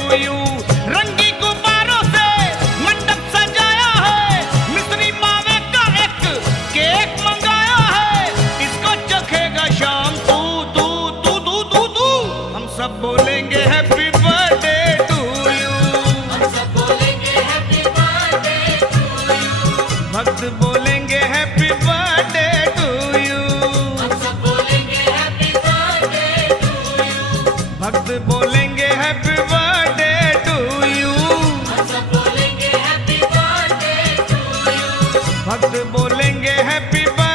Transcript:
रंगी गुब्बारों से मंडप सजाया है, मिस्री मावे का एक केक मंगाया है, इसको चखेगा शाम तू तू तू तू तू तू। हम सब बोलेंगे हैप्पी बर्थडे टू यू, हम सब बोलेंगे हैप्पी बर्थडे टू यू, भक्त बोलेंगे हैप्पी बर्थडे टू यू, हम सब बोलेंगे हैप्पी बर्थडे टू यू, भक्त बोलेंगे हैप्पी बर्थडे टू यू, हम सब बोलेंगे हैप्पी बर्थडे टू यू, भक्त बोले